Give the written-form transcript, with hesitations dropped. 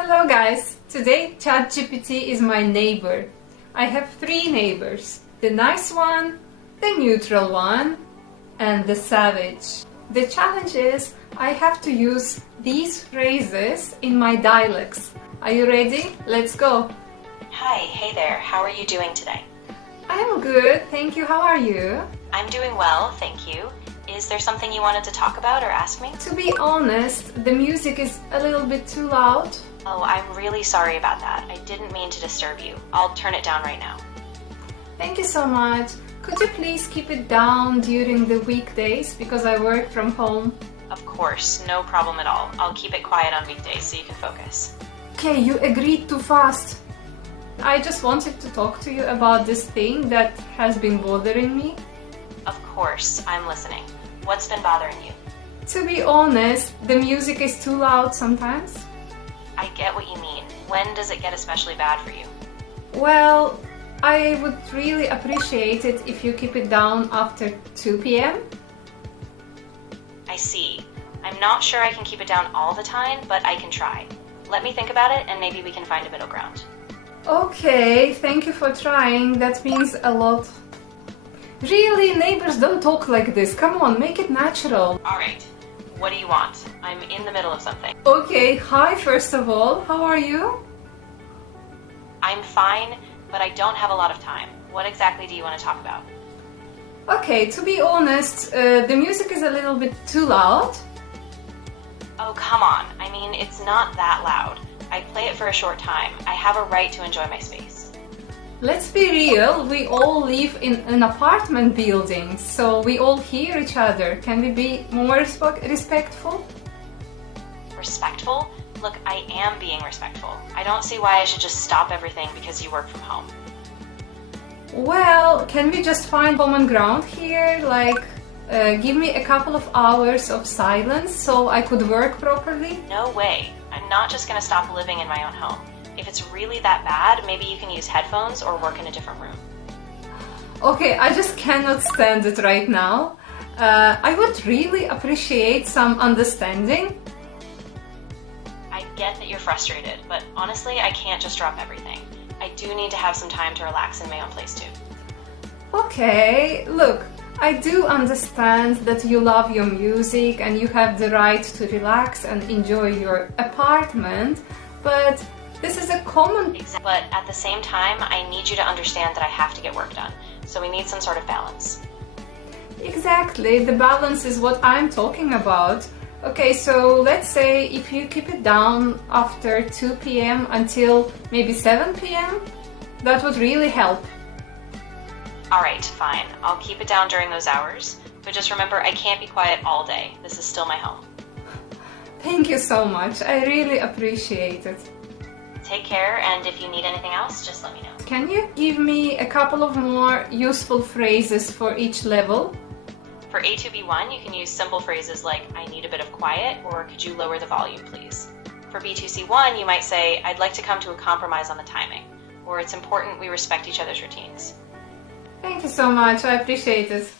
Hello guys! Today ChatGPT is my neighbor. I have three neighbors. The nice one, the neutral one, and the savage. The challenge is I have to use these phrases in my dialects. Are you ready? Let's go! Hi, hey there, how are you doing today? I'm good, thank you. How are you? I'm doing well, thank you. Is there something you wanted to talk about or ask me? To be honest, the music is a little bit too loud. Oh, I'm really sorry about that. I didn't mean to disturb you. I'll turn it down right now. Thank you so much. Could you please keep it down during the weekdays because I work from home? Of course, no problem at all. I'll keep it quiet on weekdays so you can focus. Okay, you agreed too fast. I just wanted to talk to you about this thing that has been bothering me. Of course, I'm listening. What's been bothering you? To be honest, the music is too loud sometimes. I get what you mean. When does it get especially bad for you? Well, I would really appreciate it if you keep it down after 2 p.m. I see. I'm not sure I can keep it down all the time, but I can try. Let me think about it and maybe we can find a middle ground. Okay, thank you for trying. That means a lot. Really, neighbors don't talk like this. Come on, make it natural. Alright, what do you want? I'm in the middle of something. Okay, hi first of all. How are you? I'm fine, but I don't have a lot of time. What exactly do you want to talk about? Okay, to be honest, the music is a little bit too loud. Oh, come on. I mean, it's not that loud. I play it for a short time. I have a right to enjoy my space. Let's be real, we all live in an apartment building, so we all hear each other. Can we be more respectful? Respectful? Look, I am being respectful. I don't see why I should just stop everything because you work from home. Well, can we just find common ground here? Like, give me a couple of hours of silence so I could work properly? No way. I'm not just gonna stop living in my own home. If it's really that bad, maybe you can use headphones or work in a different room. Okay, I just cannot stand it right now. I would really appreciate some understanding. I get that you're frustrated, but honestly, I can't just drop everything. I do need to have some time to relax in my own place too. Okay, look, I do understand that you love your music and you have the right to relax and enjoy your apartment, but this is a common... But at the same time, I need you to understand that I have to get work done. So we need some sort of balance. Exactly, the balance is what I'm talking about. Okay, so let's say if you keep it down after 2 p.m. until maybe 7 p.m., that would really help. Alright, fine. I'll keep it down during those hours. But just remember, I can't be quiet all day. This is still my home. Thank you so much. I really appreciate it. Take care, and if you need anything else, just let me know. Can you give me a couple of more useful phrases for each level? For A2-B1, you can use simple phrases like, I need a bit of quiet, or could you lower the volume, please? For B2-C1, you might say, I'd like to come to a compromise on the timing, or it's important we respect each other's routines. Thank you so much, I appreciate it.